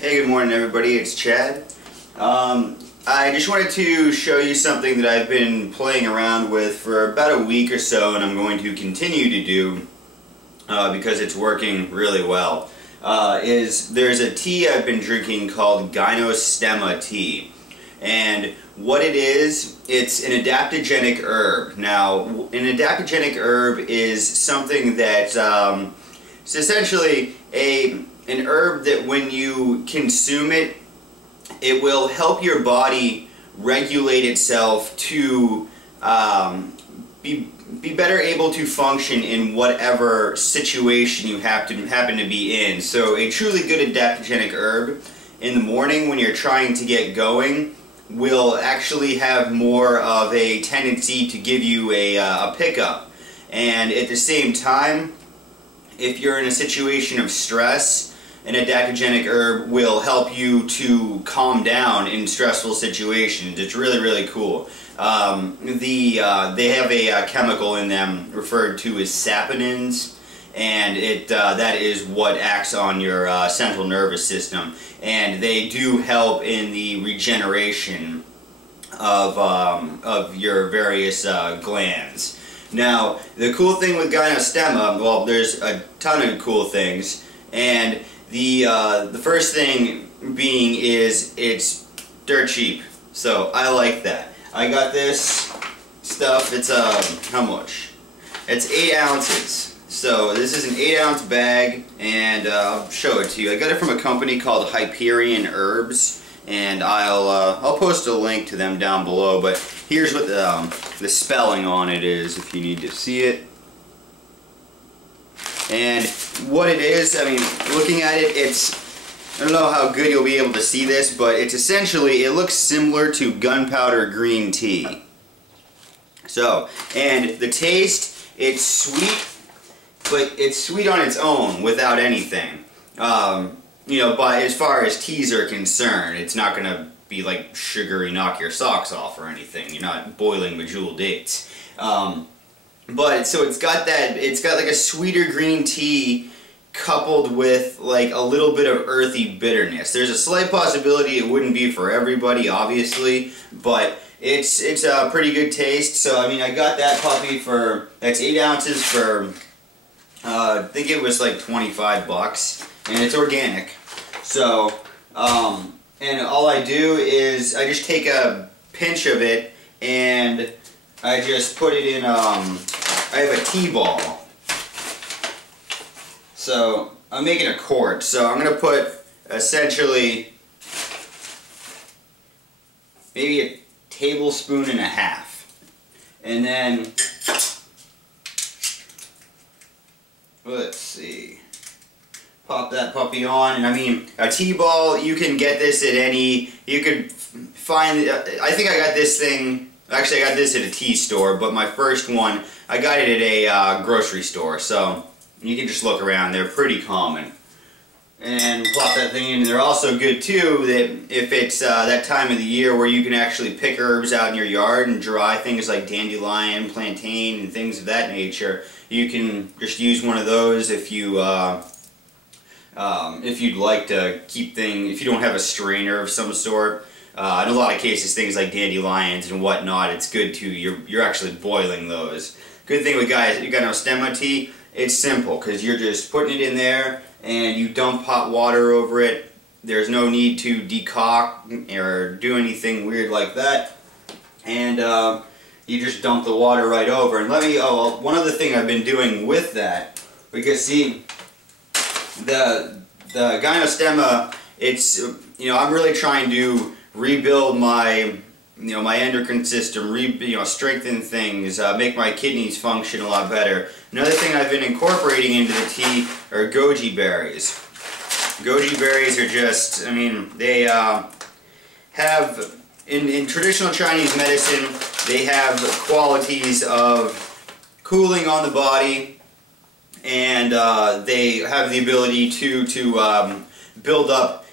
Hey, good morning everybody, it's Chad. I just wanted to show you something that I've been playing around with for about a week or so, and I'm going to continue to do because it's working really well. There's a tea I've been drinking called Gynostema Tea. And what it is, it's an adaptogenic herb. Now, an adaptogenic herb is something that it's essentially an herb that when you consume it, it will help your body regulate itself to be better able to function in whatever situation you happen to be in. So a truly good adaptogenic herb in the morning when you're trying to get going will actually have more of a tendency to give you a pickup. And at the same time, if you're in a situation of stress, an adaptogenic herb will help you to calm down in stressful situations. It's really, really cool. They have a chemical in them referred to as saponins, and that is what acts on your central nervous system, and they do help in the regeneration of your various glands. Now, the cool thing with Gynostema, well, there's a ton of cool things, and the first thing being is it's dirt cheap, so I like that. I got this stuff. It's how much? It's 8 ounces. So this is an 8-ounce bag, and I'll show it to you. I got it from a company called Hyperion Herbs, and I'll post a link to them down below. But here's what the spelling on it is, if you need to see it. And what it is, I mean, looking at it, I don't know how good you'll be able to see this, but it's essentially, it looks similar to gunpowder green tea. So, and the taste, it's sweet, but it's sweet on its own without anything. You know, but as far as teas are concerned, it's not going to be like sugary, knock your socks off or anything. You're not boiling medjool dates. But so it's got like a sweeter green tea coupled with like a little bit of earthy bitterness. There's a slight possibility it wouldn't be for everybody, obviously, but it's a pretty good taste. So I mean, I got that puppy that's 8 ounces for I think it was like 25 bucks, and it's organic. So and all I do is I just take a pinch of it and I just put it in I have a tea ball. So I'm making a quart, so I'm going to put essentially maybe a tablespoon and a half. And then, let's see, pop that puppy on. And I mean, a tea ball, you can get this at any, you could find, I think I got this thing, actually I got this at a tea store, but my first one, I got it at a grocery store, so you can just look around. They're pretty common. And plop that thing in. They're also good too, that if it's that time of the year where you can actually pick herbs out in your yard and dry things like dandelion, plantain, and things of that nature, you can just use one of those if you'd like to keep things, if you don't have a strainer of some sort. In a lot of cases, things like dandelions and whatnot, it's good too. You're actually boiling those. Good thing with Gynostema tea, it's simple because you're just putting it in there and you dump hot water over it. There's no need to decoct or do anything weird like that. And you just dump the water right over. And one other thing I've been doing with that, because see, the Gynostema, it's, I'm really trying to rebuild my my endocrine system, strengthen things, make my kidneys function a lot better. Another thing I've been incorporating into the tea are goji berries. Goji berries are just, I mean, they have, in traditional Chinese medicine, they have qualities of cooling on the body, and they have the ability to build up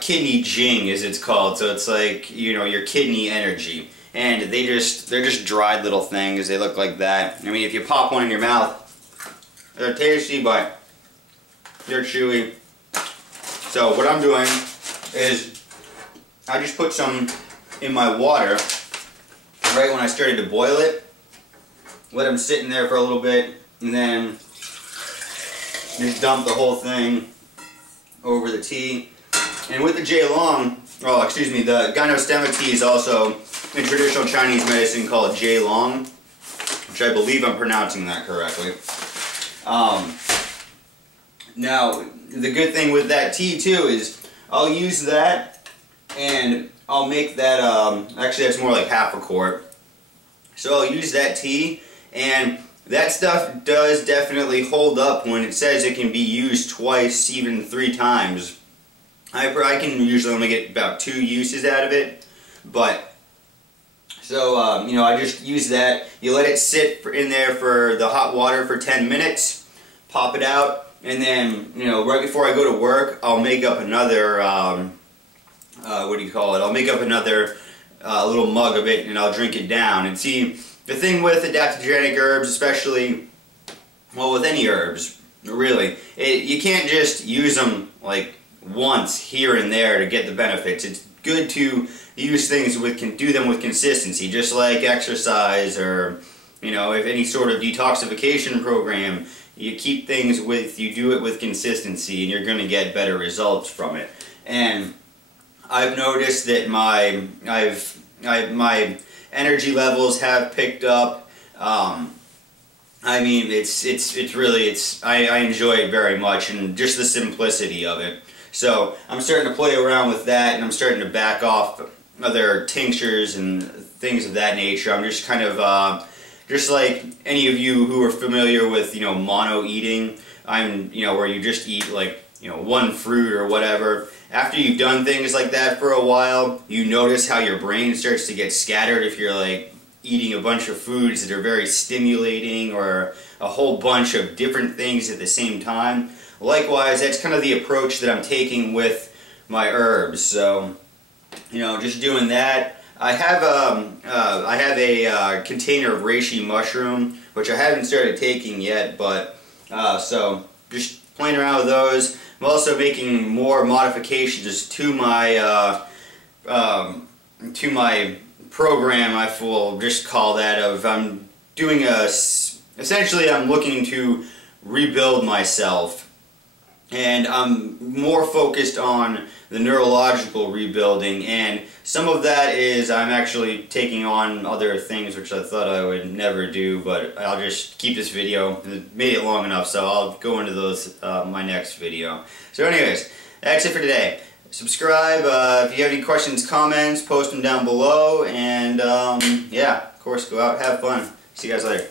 kidney jing, as it's called. So it's like, your kidney energy. And they're just dried little things. They look like that. I mean, if you pop one in your mouth, they're tasty, but they're chewy. So what I'm doing is I just put some in my water right when I started to boil it. Let them sit in there for a little bit, and then just dump the whole thing over the tea. And with the the Gynostema Tea is also a traditional Chinese medicine called Long, which I believe I'm pronouncing that correctly. Now, the good thing with that tea too is I'll use that, and I'll make that, actually that's more like half a quart. So I'll use that tea, and that stuff does definitely hold up when it says it can be used twice, even 3 times. I can usually only get about 2 uses out of it, but so you know, I just use that. You let it sit in there for the hot water for 10 minutes, pop it out, and then, you know, right before I go to work, I'll make up another what do you call it? I'll make up another little mug of it, and I'll drink it down. And see, the thing with adaptogenic herbs, especially, well, with any herbs, really, you can't just use them like once here and there to get the benefits. It's good to use things do them with consistency, just like exercise, or, you know, if any sort of detoxification program, you keep things you do it with consistency, and you're going to get better results from it. And I've noticed that my energy levels have picked up. I mean, I enjoy it very much, and just the simplicity of it. So I'm starting to play around with that, and I'm starting to back off other tinctures and things of that nature. I'm just kind of, just like any of you who are familiar with, you know, mono eating, you know, where you just eat like, you know, one fruit or whatever. After you've done things like that for a while, you notice how your brain starts to get scattered if you're like eating a bunch of foods that are very stimulating, or a whole bunch of different things at the same time. Likewise, that's kind of the approach that I'm taking with my herbs. So, you know, just doing that. I have a container of reishi mushroom, which I haven't started taking yet, but so just playing around with those. I'm also making more modifications to my program. I will just call that I'm doing essentially I'm looking to rebuild myself. And I'm more focused on the neurological rebuilding, and some of that is I'm actually taking on other things which I thought I would never do, but I'll just keep this video. It made it long enough, so I'll go into those my next video. So anyways, that's it for today. Subscribe. If you have any questions, comments, post them down below, and yeah, of course, go out, have fun. See you guys later.